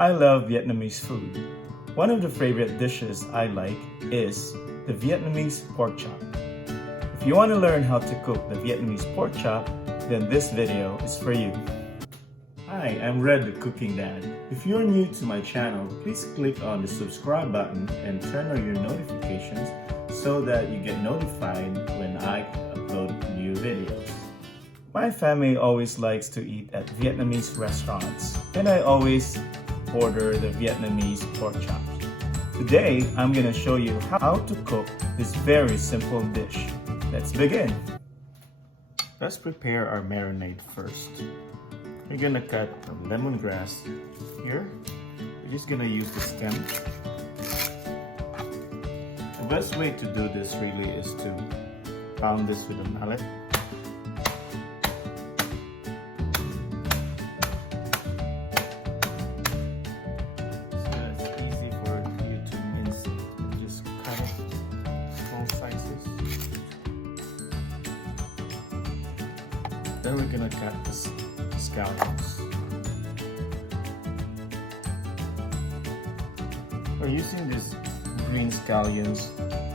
I love Vietnamese food. One of the favorite dishes I like is the Vietnamese pork chop. If you want to learn how to cook the Vietnamese pork chop, then this video is for you. Hi, I'm Red the Cooking Dad. If you're new to my channel, please click on the subscribe button and turn on your notifications so that you get notified when I upload new videos. My family always likes to eat at Vietnamese restaurants, and I always order the Vietnamese pork chops. Today, I'm gonna show you how to cook this very simple dish. Let's begin. Let's prepare our marinade first. We're gonna cut lemongrass here. We're just gonna use the stem. The best way to do this really is to pound this with a mallet. Then we're gonna cut the scallions. We're using these green scallions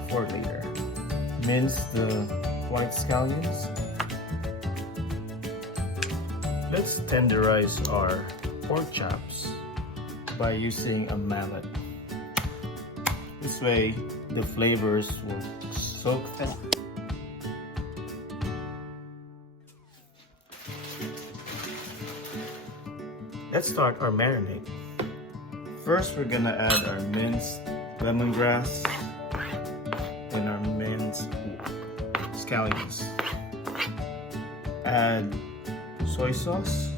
for later. Mince the white scallions. Let's tenderize our pork chops by using a mallet. This way, the flavors will soak them. Let's start our marinade. First, we're gonna add our minced lemongrass and our minced scallions. Add soy sauce,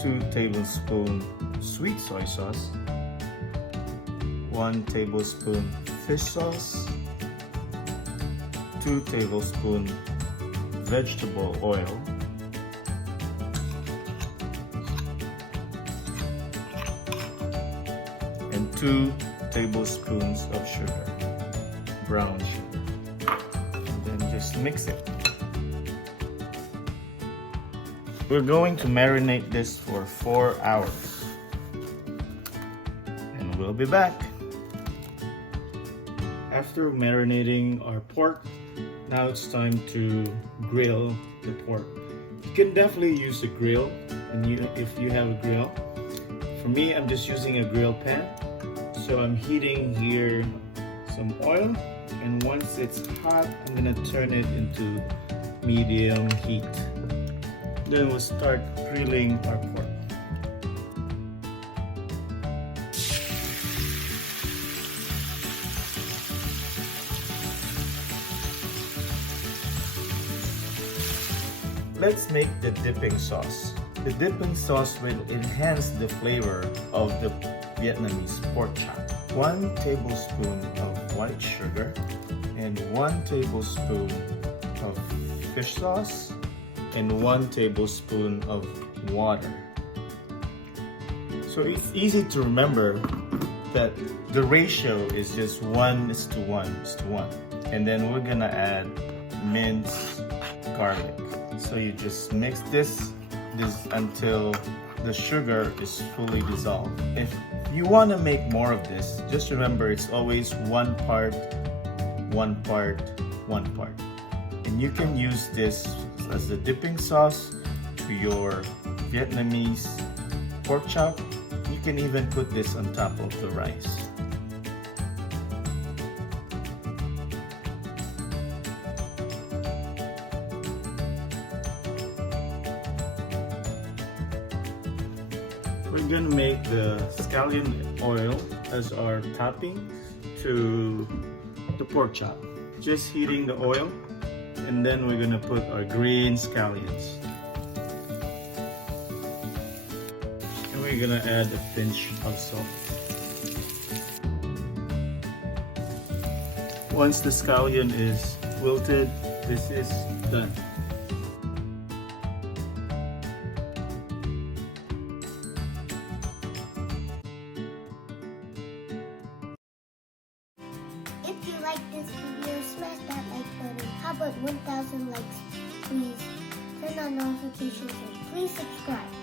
2 tablespoons sweet soy sauce, 1 tablespoon fish sauce, 2 tablespoons vegetable oil, and 2 tablespoons of sugar, brown sugar, and then just mix it. We're going to marinate this for 4 hours, and we'll be back. After marinating our pork, now it's time to grill the pork. You can definitely use a grill, and if you have a grill. For me, I'm just using a grill pan. So I'm heating here some oil, and once it's hot, I'm gonna turn it into medium heat. Then we'll start grilling our pork. Let's make the dipping sauce. The dipping sauce will enhance the flavor of the Vietnamese pork chop. 1 tablespoon of white sugar and 1 tablespoon of fish sauce and 1 tablespoon of water. So it's easy to remember that the ratio is just 1:1:1. And then we're gonna add minced garlic. So you just mix this until the sugar is fully dissolved. If you want to make more of this, just remember it's always 1 part, 1 part, 1 part. And you can use this as the dipping sauce to your Vietnamese pork chop. You can even put this on top of the rice. We're gonna make the scallion oil as our topping to the pork chop. Just heating the oil, and then we're gonna put our green scallions. And we're gonna add a pinch of salt. Once the scallion is wilted, this is done. If you like this video, smash that like button. How about 1,000 likes, please? Turn on that notification so please subscribe.